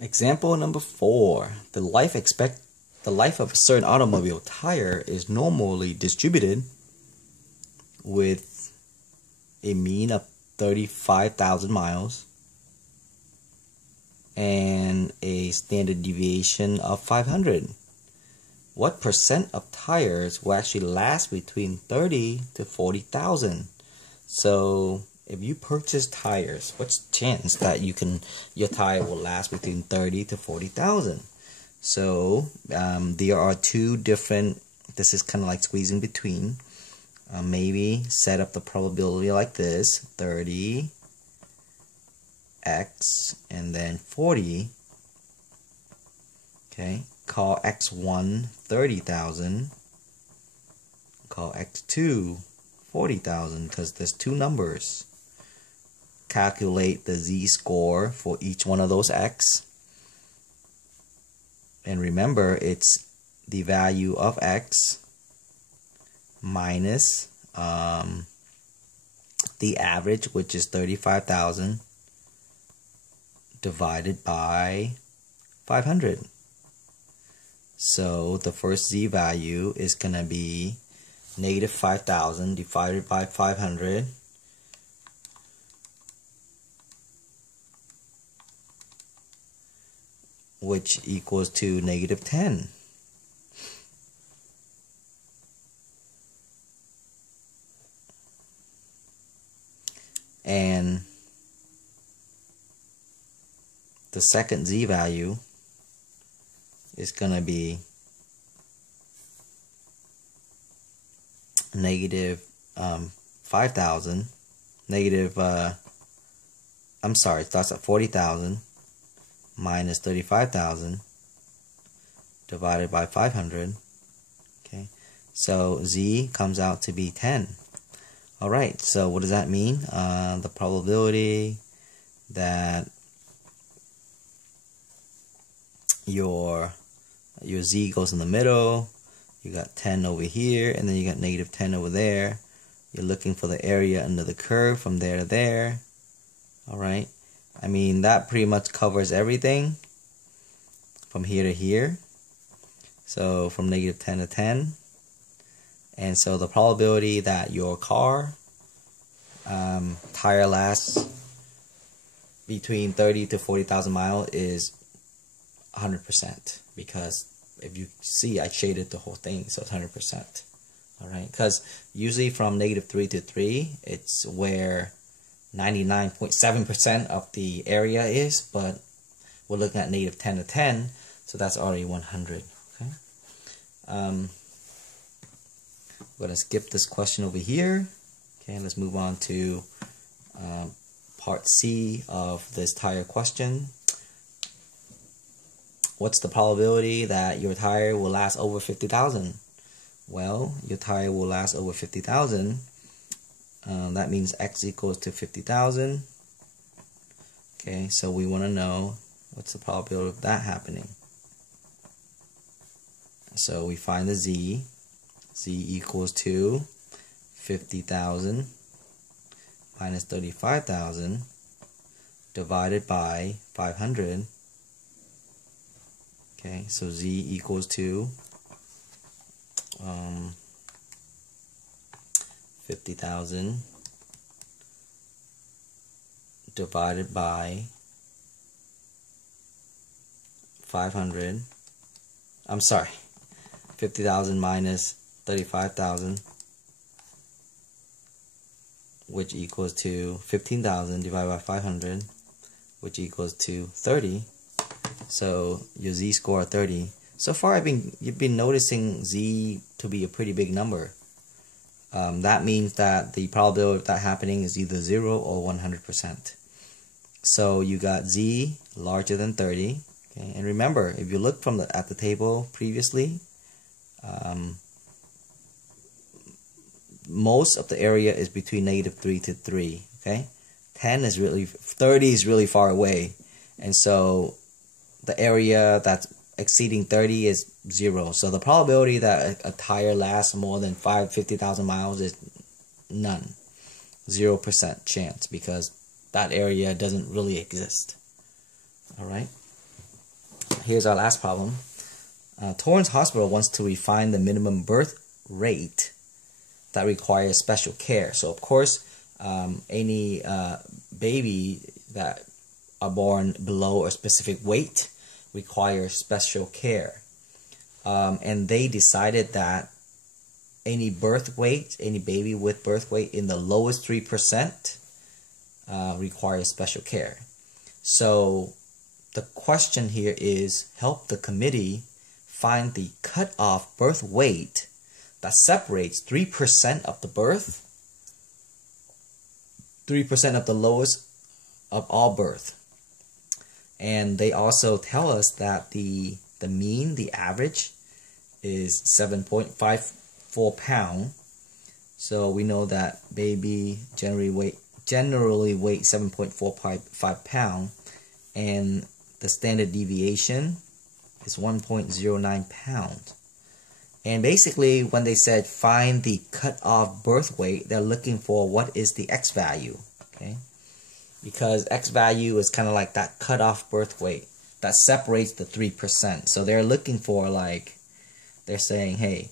Example number 4. The life of a certain automobile tire is normally distributed with a mean of 35,000 miles and a standard deviation of 500. What percent of tires will actually last between 30 to 40,000? So if you purchase tires, what's the chance that your tire will last between 30 to 40,000? So there are two different, this is kind of like squeezing between. Maybe set up the probability like this, 30 x and then 40. Okay, call x1 30,000, call x2 40,000 because there's two numbers. Calculate the z-score for each one of those x, and remember it's the value of x minus the average, which is 35,000, divided by 500. So the first z value is going to be negative 5,000 divided by 500, which equals to negative 10. And the second z value is going to be negative 5,000, starts at 40,000 minus 35,000 divided by 500. Okay, so z comes out to be 10. Alright, so what does that mean? The probability that your z goes in the middle, you got 10 over here, and then you got negative 10 over there. You're looking for the area under the curve from there to there. Alright, I mean that pretty much covers everything from here to here. So from negative 10 to 10. And so the probability that your car tire lasts between 30 to 40,000 miles is 100%, because if you see I shaded the whole thing, so it's 100%. Alright, because usually from negative 3 to 3 it's where 99.7% of the area is, but we're looking at negative 10 to 10, so that's already 100. Okay. We're going to skip this question over here. Okay, let's move on to part C of this tire question. What's the probability that your tire will last over 50,000? Well, your tire will last over 50,000. That means x equals to 50,000. Okay, so we want to know what's the probability of that happening. So we find the z. Z equals to 50,000 minus 35,000 divided by 500. Okay, so z equals to 50,000 divided by 500. I'm sorry, 50,000 minus 35,000, which equals to 15,000 divided by 500, which equals to 30. So your z-score 30. So far you've been noticing z to be a pretty big number. That means that the probability of that happening is either 0 or 100%. So you got z larger than 30. Okay? And remember, if you look at the table previously, most of the area is between negative 3 to 3. Okay, 30 is really far away, and so the area that's exceeding 30 is 0. So the probability that a tire lasts more than 50,000 miles is none, 0% chance, because that area doesn't really exist. All right. Here's our last problem. Torrance Hospital wants to refine the minimum birth rate that requires special care. So of course, any baby that are born below a specific weight requires special care. And they decided that any baby with birth weight in the lowest 3% requires special care. So the question here is, help the committee find the cutoff birth weight that separates 3% of the birth, 3% of the lowest of all birth. And they also tell us that the mean, the average, is 7.54 pound. So we know that baby generally weight 7.45 pound, and the standard deviation is 1.09 pound. And basically, when they said find the cutoff birth weight, they're looking for what is the X value, okay? Because X value is kind of like that cutoff birth weight that separates the 3%. So they're looking for, like, they're saying, hey,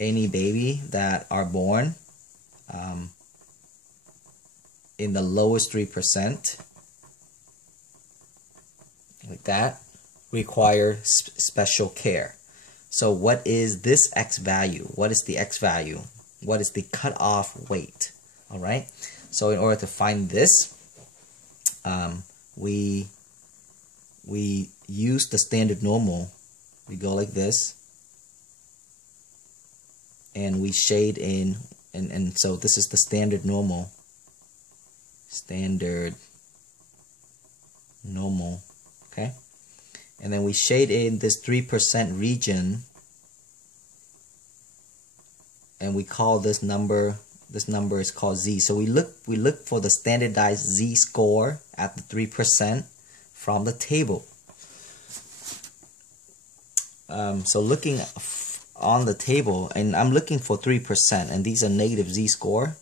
any baby that are born in the lowest 3%, like that, require special care. So what is this X value? What is the X value? What is the cutoff weight? All right. So in order to find this, we use the standard normal. We go like this, and we shade in, and so this is the standard normal. Standard normal, okay? And then we shade in this 3% region, and we call this number is called Z. So we look for the standardized Z score at the 3% from the table. So looking on the table, and I'm looking for 3%, and these are negative Z score.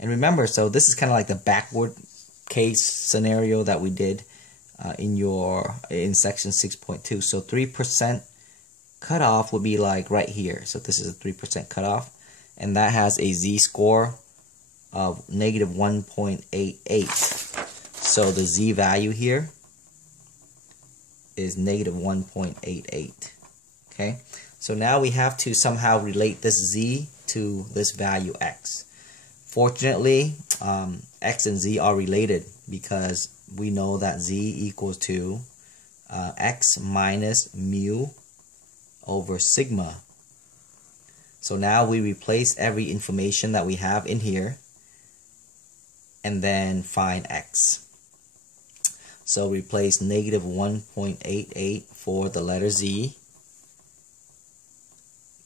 And remember, so this is kind of like the backward case scenario that we did in section 6.2. So 3% cutoff would be like right here. So this is a 3% cutoff, and that has a Z score of negative 1.88. So the Z value here is negative 1.88. Okay, so now we have to somehow relate this Z to this value X. Fortunately, X and Z are related because we know that Z equals to X minus mu over sigma. So now we replace every information that we have in here and then find X. So replace negative 1.88 for the letter Z.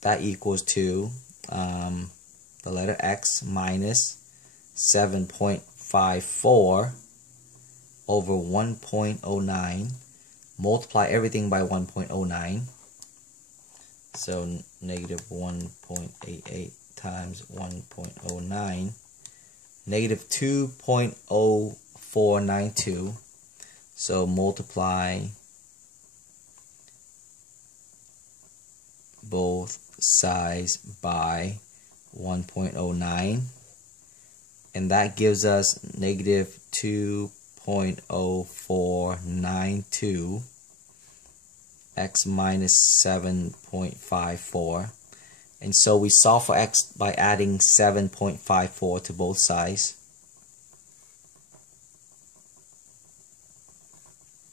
That equals to the letter X minus 7.54 over 1.09. Multiply everything by 1.09. So negative 1.88 times 1.09. Negative 2.0492. So multiply both sides by 1.09, and that gives us negative 2.0492 X minus 7.54. And so we solve for X by adding 7.54 to both sides,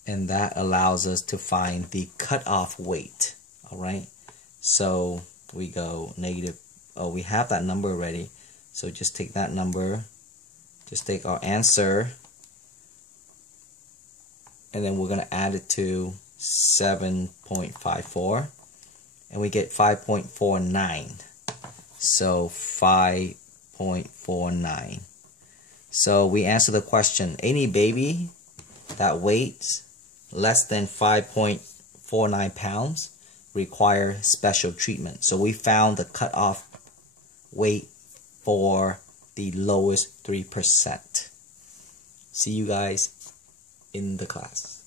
and that allows us to find the cutoff weight. All right, so we go negative, we have that number already, so just take that number, just take our answer, and then we're going to add it to 7.54, and we get 5.49. So 5.49. So we answer the question, any baby that weighs less than 5.49 pounds require special treatment. So we found the cutoff weight for the lowest 3%. See you guys in the class.